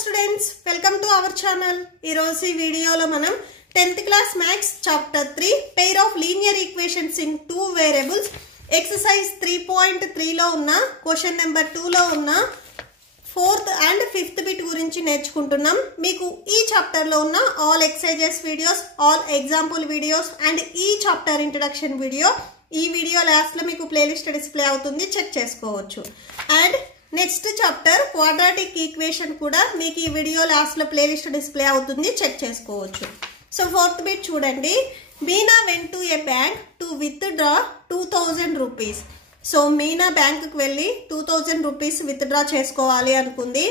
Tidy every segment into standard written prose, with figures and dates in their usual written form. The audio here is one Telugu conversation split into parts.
students, welcome to our channel. ఈ రోజు ఈ వీడియోలో మనం 10th class maths chapter 3 pair of linear equations in two variables exercise 3.3 లో ఉన్న క్వశ్చన్ నెంబర్ 2 లో ఉన్న 4th and 5th బిట్ గురించి నేర్చుకుంటున్నాం. మీకు ఈ చాప్టర్ లో ఉన్న all exercises videos, all example videos and ఈ చాప్టర్ ఇంట్రడక్షన్ వీడియో ఈ వీడియో లాస్ట్ లో మీకు ప్లేలిస్ట్ డిస్ప్లే అవుతుంది, చెక్ చేసుకోవచ్చు. And next chapter quadratic equation కూడా మీకు ఈ వీడియో లాస్ట్ లో ప్లేలిస్ట్ డిస్ప్లే అవుతుంది, చెక్ చేసుకోవచ్చు. సో ఫోర్త్ బిట్ చూడండి. Meena went to A bank to withdraw 2000 rupees. So Meena bank కి వెళ్ళి 2000 రూపీస్ విత్డ్రా చేసుకోవాలి అనుకుంది.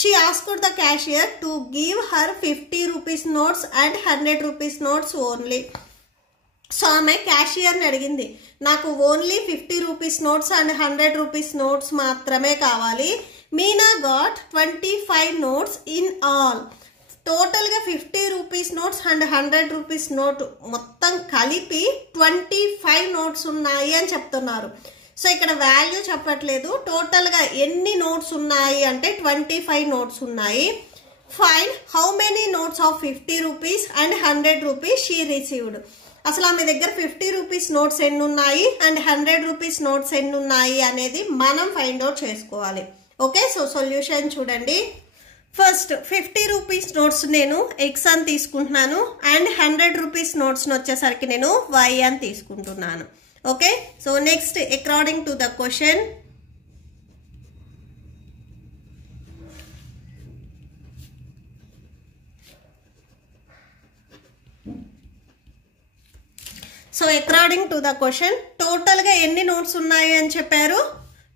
She asked the cashier to give her 50 rupees notes and 100 rupees notes only. So ఆమె క్యాషియర్ని అడిగింది, నాకు only 50 rupees notes and 100 rupees notes మాత్రమే కావాలి. Meena got 25 notes in all. టోటల్గా 50 rupees notes and 100 rupees note మొత్తం కలిపి 25 నోట్స్ ఉన్నాయి అని చెప్తున్నారు. సో ఇక్కడ వాల్యూ చెప్పట్లేదు, టోటల్గా ఎన్ని నోట్స్ ఉన్నాయి అంటే 25 నోట్స్ ఉన్నాయి. Find how many notes of 50 rupees and 100 rupees she received. అసలు ఆమె దగ్గర 50 రూపీస్ నోట్స్ ఎన్ని ఉన్నాయి అండ్ 100 రూపీస్ నోట్స్ ఎన్ని ఉన్నాయి అనేది మనం ఫైండ్ అవుట్ చేసుకోవాలి. ఓకే, సో సొల్యూషన్ చూడండి. ఫస్ట్ 50 రూపీస్ నోట్స్ నేను ఎక్స్ అని తీసుకుంటున్నాను అండ్ 100 రూపీస్ నోట్స్ వచ్చేసరికి నేను వై అని తీసుకుంటున్నాను. Okay, so next according to the question total గా ఎన్ని నోట్స్ ఉన్నాయి అని చెప్పారు,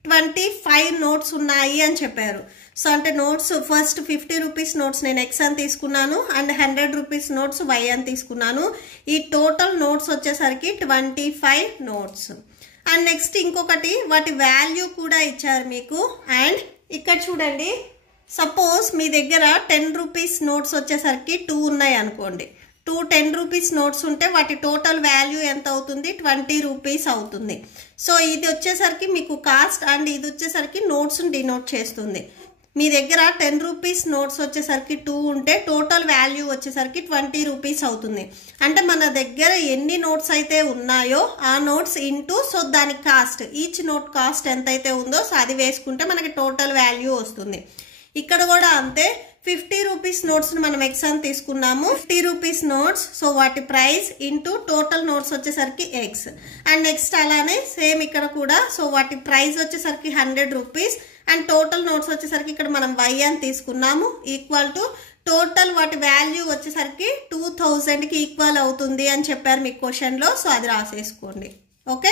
25 నోట్స్ ఉన్నాయి అని చెప్పారు. సో అంటే నోట్స్ ఫస్ట్ 50 రూపీస్ నోట్స్ నేను ఎక్స్ అని తీసుకున్నాను అండ్ 100 రూపీస్ నోట్స్ వై అని తీసుకున్నాను. ఈ టోటల్ నోట్స్ వచ్చేసరికి 25 నోట్స్. అండ్ నెక్స్ట్ ఇంకొకటి వాటి వాల్యూ కూడా ఇచ్చారు మీకు. అండ్ ఇక్కడ చూడండి, సపోజ్ మీ దగ్గర 10 రూపీస్ నోట్స్ వచ్చేసరికి 2 ఉన్నాయి అనుకోండి. 10 రూపీస్ నోట్స్ ఉంటే వాటి టోటల్ వాల్యూ ఎంత అవుతుంది, 20 రూపీస్ అవుతుంది. సో ఇది వచ్చేసరికి మీకు కాస్ట్ అండ్ ఇది వచ్చేసరికి నోట్స్ డినోట్ చేస్తుంది. మీ దగ్గర 10 రూపీస్ నోట్స్ వచ్చేసరికి 2 ఉంటే టోటల్ వాల్యూ వచ్చేసరికి 20 రూపీస్ అవుతుంది. అంటే మన దగ్గర ఎన్ని నోట్స్ అయితే ఉన్నాయో ఆ నోట్స్ ఇంటూ సో దాని కాస్ట్, ఈచ్ నోట్ కాస్ట్ ఎంత అయితే ఉందో సో అది వేసుకుంటే మనకి టోటల్ వాల్యూ వస్తుంది. ఇక్కడ కూడా అంతే, 50 రూపీస్ నోట్స్ మనం ఎక్స్ అని తీసుకున్నాము. 50 రూపీస్ నోట్స్ సో వాటి ప్రైస్ ఇంటూ టోటల్ నోట్స్ వచ్చేసరికి ఎక్స్. అండ్ నెక్స్ట్ అలానే సేమ్ ఇక్కడ కూడా సో వాటి ప్రైస్ వచ్చేసరికి 100 రూపీస్ అండ్ టోటల్ నోట్స్ వచ్చేసరికి ఇక్కడ మనం వై అని తీసుకున్నాము. ఈక్వల్ టు టోటల్ వాటి వాల్యూ వచ్చేసరికి 2000కి ఈక్వల్ అవుతుంది అని చెప్పారు మీ క్వశ్చన్లో. సో అది రాసేసుకోండి. ఓకే,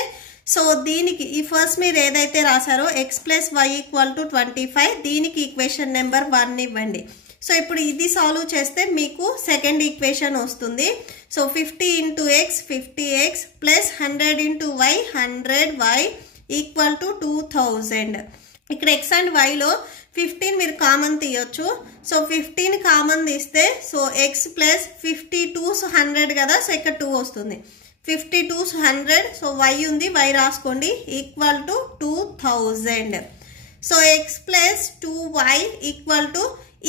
సో దీనికి ఈ ఫస్ట్ మీరు ఏదైతే రాసారో x plus why equal to 25, దీనికి ఈక్వేషన్ నెంబర్ 1 ఇవ్వండి. సో ఇప్పుడు ఇది సాల్వ్ చేస్తే మీకు సెకండ్ ఈక్వేషన్ వస్తుంది. So 50 into X 50x plus 100 into Y 100y equal to 2000. ఇక్కడ ఎక్స్ అండ్ వైలో 15 మీరు కామన్ తీయొచ్చు. సో 15 కామన్ తీస్తే సో ఎక్స్ ప్లస్ 52 100 కదా, సో ఇక్కడ 2 వస్తుంది. 52 100 సో y ఉంది, y రాసుకోండి equal to 2000. So x plus 2y equal to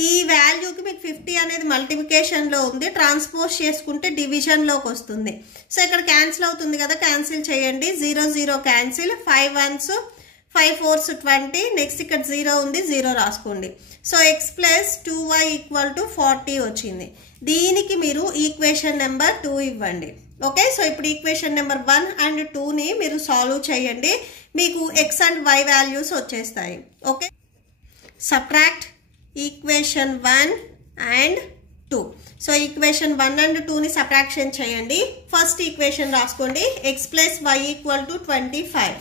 ఈ వాల్యూకి మీకు 50 అనేది మల్టిప్లికేషన్లో ఉంది, ట్రాన్స్పోజ్ చేసుకుంటే డివిజన్లోకి వస్తుంది. సో ఇక్కడ క్యాన్సిల్ అవుతుంది కదా, క్యాన్సిల్ చేయండి. 0 0 క్యాన్సిల్, 5 1s 5 4s 20. నెక్స్ట్ ఇక్కడ 0 ఉంది, 0 రాసుకోండి. So x plus 2y equal to 40 వచ్చింది. దీనికి మీరు ఈక్వేషన్ నెంబర్ 2 ఇవ్వండి. ఓకే, సో ఇప్పుడు ఈక్వేషన్ నెంబర్ 1 అండ్ 2ని మీరు సాల్వ్ చేయండి, మీకు ఎక్స్ అండ్ వై వాల్యూస్ వచ్చేస్తాయి. Okay, subtract equation 1 and 2. So equation 1 and 2ని సబ్ట్రాక్షన్ చేయండి. ఫస్ట్ ఈక్వేషన్ రాసుకోండి, X plus why equal to 25.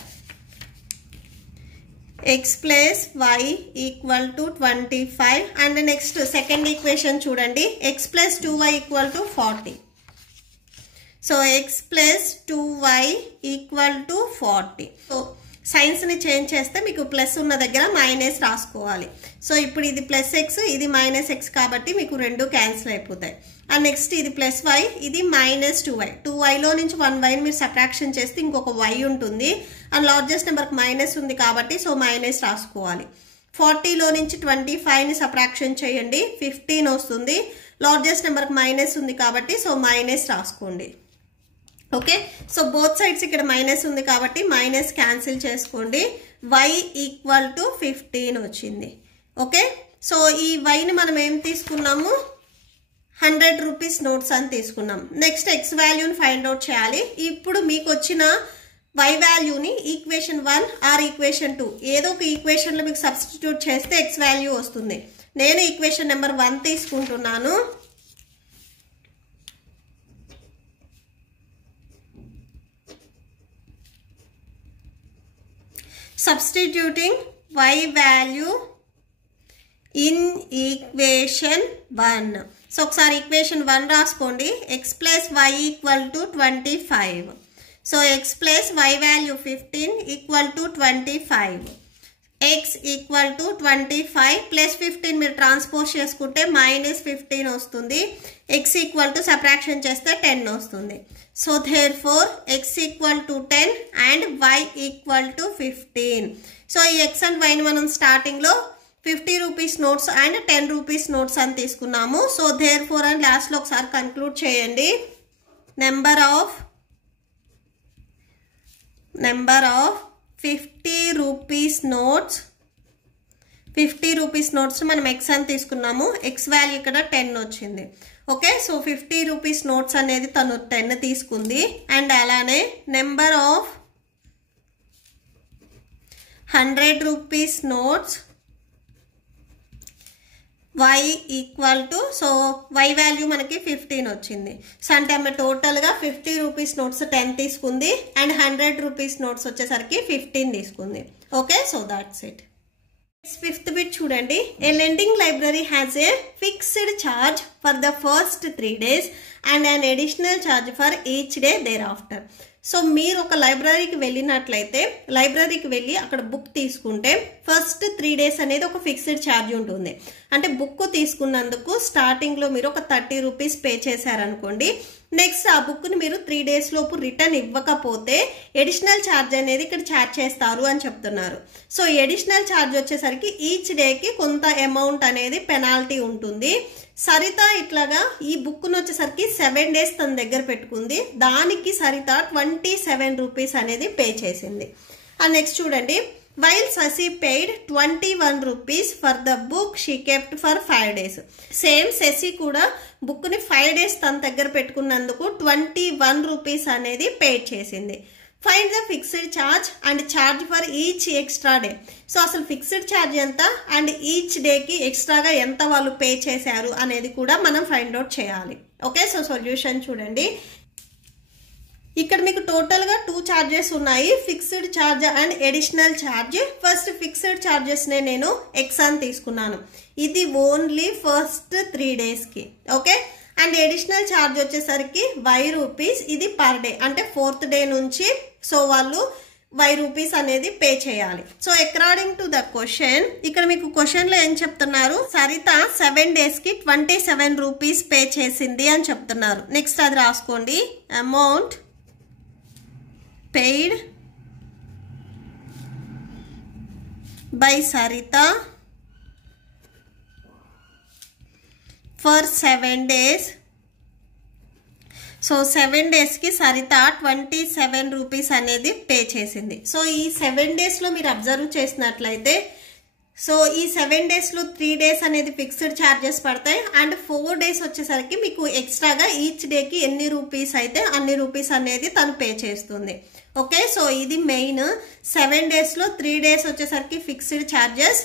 X plus why equal to 25. And next second equation చూడండి, X plus 2y equal to 40. So X plus 2y equal to 40. So సైన్స్ని చేంజ్ చేస్తే మీకు ప్లస్ ఉన్న దగ్గర మైనస్ రాసుకోవాలి. సో ఇప్పుడు ఇది ప్లస్ ఎక్స్, ఇది మైనస్ ఎక్స్ కాబట్టి మీకు రెండు క్యాన్సిల్ అయిపోతాయి. అండ్ నెక్స్ట్ ఇది ప్లస్ వై, ఇది మైనస్ 2y. 2yలో నుంచి 1yని మీరు సబ్ట్రాక్షన్ చేస్తే ఇంకొక y ఉంటుంది. అండ్ లార్జెస్ట్ నెంబర్కి మైనస్ ఉంది కాబట్టి సో మైనస్ రాసుకోవాలి. 40లో నుంచి 25ని సబ్ట్రాక్షన్ చేయండి, 15 వస్తుంది. లార్జెస్ట్ నెంబర్కి మైనస్ ఉంది కాబట్టి సో మైనస్ రాసుకోండి. ఓకే, సో బోత్ సైడ్స్ ఇక్కడ మైనస్ ఉంది కాబట్టి మైనస్ క్యాన్సిల్ చేసుకోండి. y ఈక్వల్ టు 15 వచ్చింది. ఓకే, సో ఈ వైని మనం ఏం తీసుకున్నాము, 100 రూపీస్ నోట్స్ అని తీసుకున్నాం. నెక్స్ట్ ఎక్స్ వాల్యూని ఫైండ్ అవుట్ చేయాలి. ఇప్పుడు మీకు వచ్చిన y వాల్యూని ఈక్వేషన్ 1 ఆర్ ఈక్వేషన్ 2 ఏదో ఒక ఈక్వేషన్లో మీకు సబ్స్టిట్యూట్ చేస్తే ఎక్స్ వాల్యూ వస్తుంది. నేను ఈక్వేషన్ నెంబర్ 1 తీసుకుంటున్నాను. Substituting y value in equation 1. So ఒకసారి ఈక్వేషన్ 1 రాసుకోండి. x plus y equal to 25. So x plus y value 15 equal to 25. x equal to 25 plus 15 మీరు ట్రాన్స్పోజ్ చేసుకుంటే మైనస్ 15 వస్తుంది. x ఈక్వల్ టు సబ్ట్రాక్షన్ చేస్తే 10 వస్తుంది. So therefore x equal to 10 and y equal to 15. So ఈ x అండ్ y ని మనం స్టార్టింగ్లో 50 rupees notes and 10 rupees notes అని తీసుకున్నాము. సో దేర్ ఫోర్ అండ్ లాస్ట్లో ఒకసారి కన్క్లూడ్ చేయండి. Number of 50 rupees notes, 50 rupees notes మనం ఎక్స్ అని తీసుకున్నాము. ఎక్స్ వాల్యూ ఇక్కడ 10 వచ్చింది. ఓకే, సో 50 రూపీస్ నోట్స్ అనేది తను 10 తీసుకుంది. అండ్ అలానే number of 100 rupees notes y equal to, so y value మనకి 15 వచ్చింది. సో అంటే ఆమె టోటల్గా 50 రూపీస్ నోట్స్ 10 తీసుకుంది అండ్ 100 రూపీస్ నోట్స్ వచ్చేసరికి 15 తీసుకుంది. Okay, so that's it. Fifth bit చూడండి. A lending library has a fixed charge for the first 3 days and an additional charge for each day thereafter. So మీరు ఒక లైబ్రరీకి వెళ్ళినట్లయితే లైబ్రరీకి వెళ్ళి అక్కడ బుక్ తీసుకుంటే ఫస్ట్ 3 days అనేది ఒక ఫిక్స్డ్ ఛార్జ్ ఉంటుంది. అంటే బుక్ తీసుకున్నందుకు స్టార్టింగ్లో మీరు ఒక 30 రూపీస్ పే చేశారనుకోండి. నెక్స్ట్ ఆ బుక్ని మీరు 3 days లోపు రిటర్న్ ఇవ్వకపోతే ఎడిషనల్ ఛార్జ్ అనేది ఇక్కడ ఛార్జ్ చేస్తారు అని చెప్తున్నారు. సో ఎడిషనల్ ఛార్జ్ వచ్చేసరికి ఈచ్ డేకి కొంత అమౌంట్ అనేది పెనాల్టీ ఉంటుంది. సరిత ఇట్లాగా ఈ బుక్ను వచ్చేసరికి 7 days తన దగ్గర పెట్టుకుంది. దానికి సరిత 27 రూపీస్ అనేది పే చేసింది. అండ్ నెక్స్ట్ చూడండి. While Shashi paid 21 rupees for the book she kept for 5 days. Same Shashi కూడా బుక్ని 5 days తన దగ్గర పెట్టుకున్నందుకు 21 రూపీస్ అనేది పే చేసింది. Find the fixed charge and charge for each extra day. So అసలు ఫిక్స్డ్ ఛార్జ్ ఎంత అండ్ ఈచ్ డేకి ఎక్స్ట్రాగా ఎంత వాళ్ళు పే చేశారు అనేది కూడా మనం ఫైండ్ అవుట్ చేయాలి. ఓకే, సో సొల్యూషన్ చూడండి. ఇక్కడ మీకు టోటల్గా 2 ఛార్జెస్ ఉన్నాయి, fixed charge and additional charge. First fixed ఛార్జెస్నే నేను ఎక్స్ అని తీసుకున్నాను. ఇది ఓన్లీ ఫస్ట్ 3 daysకి. ఓకే, అండ్ అడిషనల్ ఛార్జ్ వచ్చేసరికి y రూపీస్. ఇది పర్ డే అంటే 4th day నుంచి సో వాళ్ళు y రూపీస్ అనేది పే చేయాలి. So according to the question ఇక్కడ మీకు క్వశ్చన్లో ఏం చెప్తున్నారు, సరిత 7 daysకి 27 రూపీస్ పే చేసింది అని చెప్తున్నారు. నెక్స్ట్ అది రాసుకోండి. Amount paid by Sarita for 7 days. So 7 daysకి సరిత 27 రూపీస్ అనేది పే చేసింది. సో ఈ 7 daysలో మీరు అబ్జర్వ్ చేసినట్లయితే సో ఈ 7 daysలో 3 days అనేది ఫిక్స్డ్ ఛార్జెస్ పడతాయి అండ్ 4 days వచ్చేసరికి మీకు ఎక్స్ట్రాగా ఈచ్ డేకి ఎన్ని రూపీస్ అయితే అన్ని రూపీస్ అనేది తను పే చేస్తుంది. ఓకే, సో ఇది మెయిన్. 7 daysలో 3 days వచ్చేసరికి ఫిక్స్డ్ ఛార్జెస్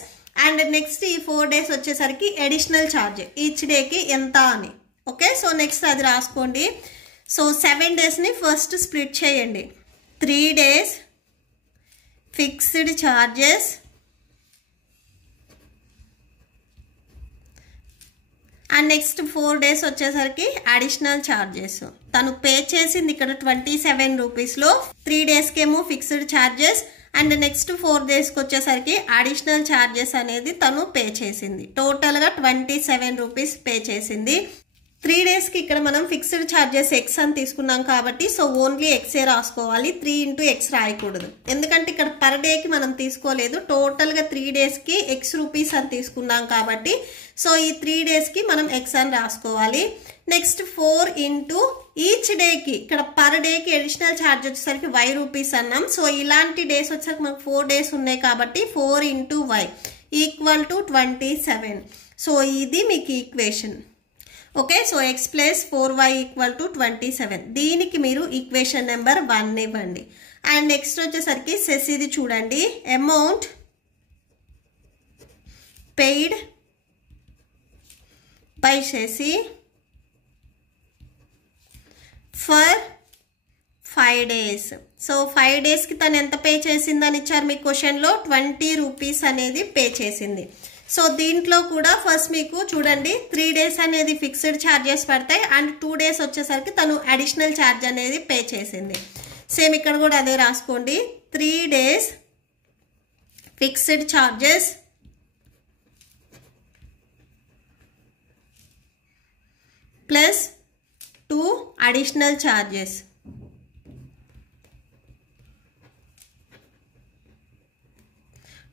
అండ్ నెక్స్ట్ ఈ 4 days వచ్చేసరికి అడిషనల్ ఛార్జ్ ఈచ్ డేకి ఎంత అని. ఓకే, సో నెక్స్ట్ అది రాసుకోండి. సో 7 daysని ఫస్ట్ స్ప్లిట్ చేయండి. 3 days fixed charges and next 4 days వచ్చేసరికి అడిషనల్ ఛార్జెస్. తను పే చేసింది ఇక్కడ 27 రూపీస్లో 3 daysకి ఏమో ఫిక్స్డ్ ఛార్జెస్ అండ్ నెక్స్ట్ 4 daysకి వచ్చేసరికి అడిషనల్ ఛార్జెస్ అనేది తను పే చేసింది. టోటల్గా 27 రూపీస్ పే చేసింది. 3 డేస్కి ఇక్కడ మనం ఫిక్స్డ్ ఛార్జెస్ ఎక్స్ అని తీసుకున్నాం కాబట్టి సో ఓన్లీ ఎక్సే రాసుకోవాలి, 3 × X రాయకూడదు. ఎందుకంటే ఇక్కడ పర్ డేకి మనం తీసుకోలేదు, టోటల్గా 3 డేస్కి ఎక్స్ రూపీస్ అని తీసుకున్నాం కాబట్టి సో ఈ 3 డేస్కి మనం ఎక్స్ అని రాసుకోవాలి. నెక్స్ట్ 4 × ఈచ్ డేకి, ఇక్కడ పర్ డేకి అడిషనల్ ఛార్జ్ వచ్చేసరికి వై రూపీస్ అన్నాం. సో ఇలాంటి డేస్ వచ్చేసరికి మనకు 4 డేస్ ఉన్నాయి కాబట్టి 4 × Y = 27. సో ఇది మీకు equation. Okay, so x + 4y = 27. దీనికి మీరు ఈక్వేషన్ నెంబర్ 1 ఇవ్వండి. అండ్ నెక్స్ట్ వచ్చేసరికి సెస్ ఇది చూడండి, amount paid by Shashi for 5 days. So 5 డేస్కి తను ఎంత పే చేసిందని ఇచ్చారు మీ క్వశ్చన్లో, 20 రూపీస్ అనేది పే చేసింది. సో దీంట్లో కూడా ఫస్ట్ మీకు చూడండి 3 డేస్ అనేది ఫిక్స్డ్ ఛార్జెస్ పడతాయి అండ్ 2 డేస్ వచ్చేసరికి తను అడిషనల్ ఛార్జ్ అనేది పే చేసింది. సేమ్ ఇక్కడ కూడా అదే రాసుకోండి, 3 days fixed charges plus 2 additional charges.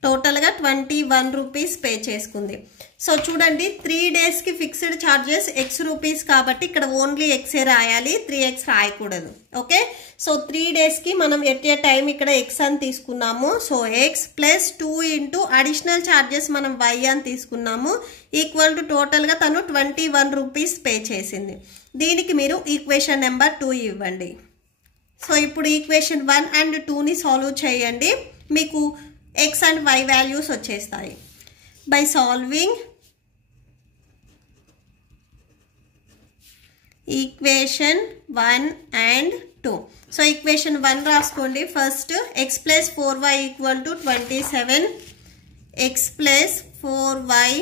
టోటల్గా 21 రూపీస్ పే చేసుకుంది. సో చూడండి 3 డేస్కి ఫిక్స్డ్ ఛార్జెస్ ఎక్స్ రూపీస్ కాబట్టి ఇక్కడ ఓన్లీ ఎక్సే రాయాలి, 3x రాయకూడదు. ఓకే, సో 3 డేస్కి మనం ఎట్ ఏ టైం ఇక్కడ ఎక్స్ అని తీసుకున్నాము. So X plus 2 × additional charges మనం వై అని తీసుకున్నాము = టోటల్గా తను 21 రూపీస్ పే చేసింది. దీనికి మీరు ఈక్వేషన్ నెంబర్ 2 ఇవ్వండి. సో ఇప్పుడు ఈక్వేషన్ 1 అండ్ 2ని సాల్వ్ చేయండి, మీకు x and y వాల్యూస్ వచ్చేస్తాయి. By solving equation 1 and 2. So equation 1 రాసుకోండి. First x + 4y = 27, x + 4y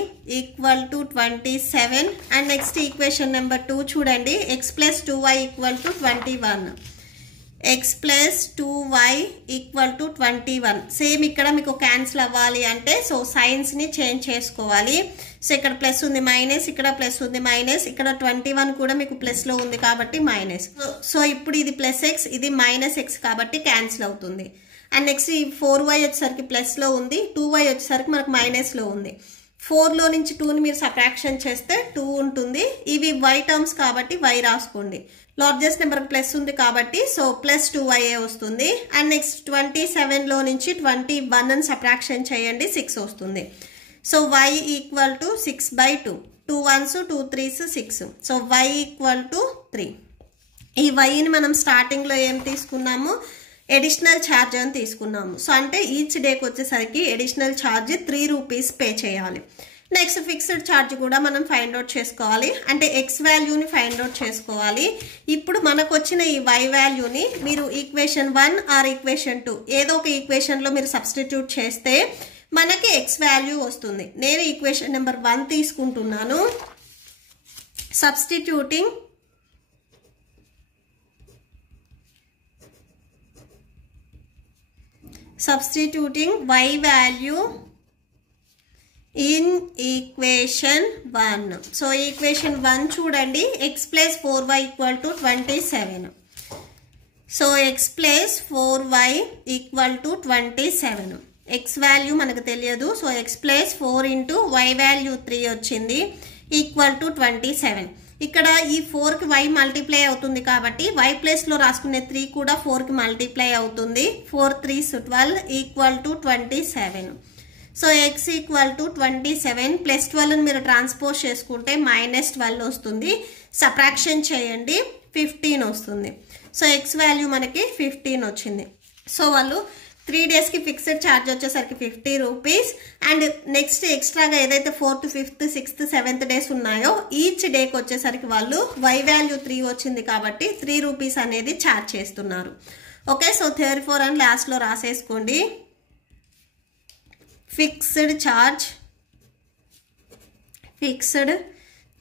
= 27. And next equation number 2 చూడండి, x + 2y = 21, x + 2y = 21. Same ఇక్కడ మీకు క్యాన్సిల్ అవ్వాలి అంటే సో సైన్స్ని చేంజ్ చేసుకోవాలి. సో ఇక్కడ ప్లస్ ఉంది మైనస్, ఇక్కడ ప్లస్ ఉంది మైనస్, ఇక్కడ 21 కూడా మీకు ప్లస్లో ఉంది కాబట్టి మైనస్. సో ఇప్పుడు ఇది +x, ఇది -x కాబట్టి క్యాన్సిల్ అవుతుంది. అండ్ నెక్స్ట్ ఈ 4y వచ్చేసరికి ప్లస్లో ఉంది, 2y వచ్చేసరికి మనకు మైనస్లో ఉంది. 4లో నుంచి 2ని మీరు సబ్ట్రాక్షన్ చేస్తే 2 ఉంటుంది. ఇవి y టర్మ్స్ కాబట్టి y రాసుకోండి. లార్జెస్ట్ నెంబర్ ప్లస్ ఉంది కాబట్టి సో +2y వస్తుంది. అండ్ నెక్స్ట్ 27లో నుంచి 21ని సబ్ట్రాక్షన్ చేయండి, 6 వస్తుంది. So y = 6/2, 2 1s 2 3s 6. So y = 3. ఈ వైని మనం స్టార్టింగ్లో ఏం తీసుకున్నాము, అడిషనల్ ఛార్జ్ అని తీసుకున్నాము. సో అంటే ఈచ్ డేకి వచ్చేసరికి అడిషనల్ ఛార్జ్ 3 రూపీస్ పే చేయాలి. నెక్స్ట్ ఫిక్స్డ్ ఛార్జ్ కూడా మనం ఫైండ్ అవుట్ చేసుకోవాలి, అంటే ఎక్స్ వాల్యూని ఫైండ్ అవుట్ చేసుకోవాలి. ఇప్పుడు మనకు వచ్చిన ఈ y వాల్యూని మీరు ఈక్వేషన్ 1 ఆర్ ఈక్వేషన్ 2 ఏదో ఒక ఈక్వేషన్లో మీరు సబ్స్టిట్యూట్ చేస్తే మనకి ఎక్స్ వాల్యూ వస్తుంది. నేను ఈక్వేషన్ నెంబర్ 1 తీసుకుంటున్నాను. Substituting y value in equation 1. So equation 1 చూడండి, x + 4y = 27. So x + 4y = 27. x value మనకు తెలియదు. సో x + 4 × y వాల్యూ 3 వచ్చింది = 27. ఇక్కడ ఈ 4కి y మల్టిప్లై అవుతుంది కాబట్టి y ప్లేస్లో రాసుకునే 3 కూడా 4కి మల్టిప్లై అవుతుంది. 4 3s 12 = 27. సో x = 27 + 12ని మీరు ట్రాన్స్పోజ్ చేసుకుంటే -12 వస్తుంది. సబ్ట్రాక్షన్ చేయండి, 15 వస్తుంది. సో x వాల్యూ మనకి 15 వచ్చింది. సో వాళ్ళు 3 డేస్కి ఫిక్స్డ్ ఛార్జ్ వచ్చేసరికి 50 రూపీస్. అండ్ నెక్స్ట్ ఎక్స్ట్రాగా ఏదైతే 4th 5th 6th 7th days ఉన్నాయో ఈచ్ డేకి వచ్చేసరికి వాళ్ళు y వాల్యూ 3 వచ్చింది కాబట్టి 3 రూపీస్ అనేది ఛార్జ్ చేస్తున్నారు. ఓకే, సో థియరీ 4 అని లాస్ట్లో రాసేసుకోండి. Fixed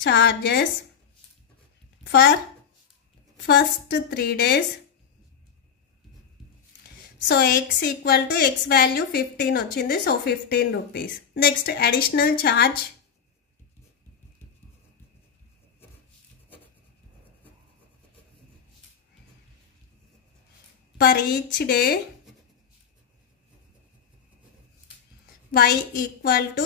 charges for first 3 days. So x = x value 15 వచ్చింది. So 15 rupees. Next additional charge per each day y equal to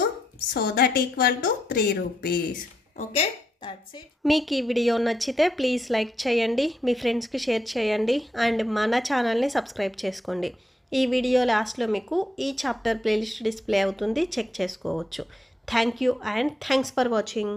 so that equal to 3 rupees. Okay, that's it. మీకు ఈ వీడియో నచ్చితే ప్లీజ్ లైక్ చేయండి, మీ ఫ్రెండ్స్కి షేర్ చేయండి అండ్ మన ఛానల్ని సబ్స్క్రైబ్ చేసుకోండి. ఈ వీడియో లాస్ట్లో మీకు ఈ చాప్టర్ ప్లేలిస్ట్ డిస్ప్లే అవుతుంది, చెక్ చేసుకోవచ్చు. Thank you and thanks for watching.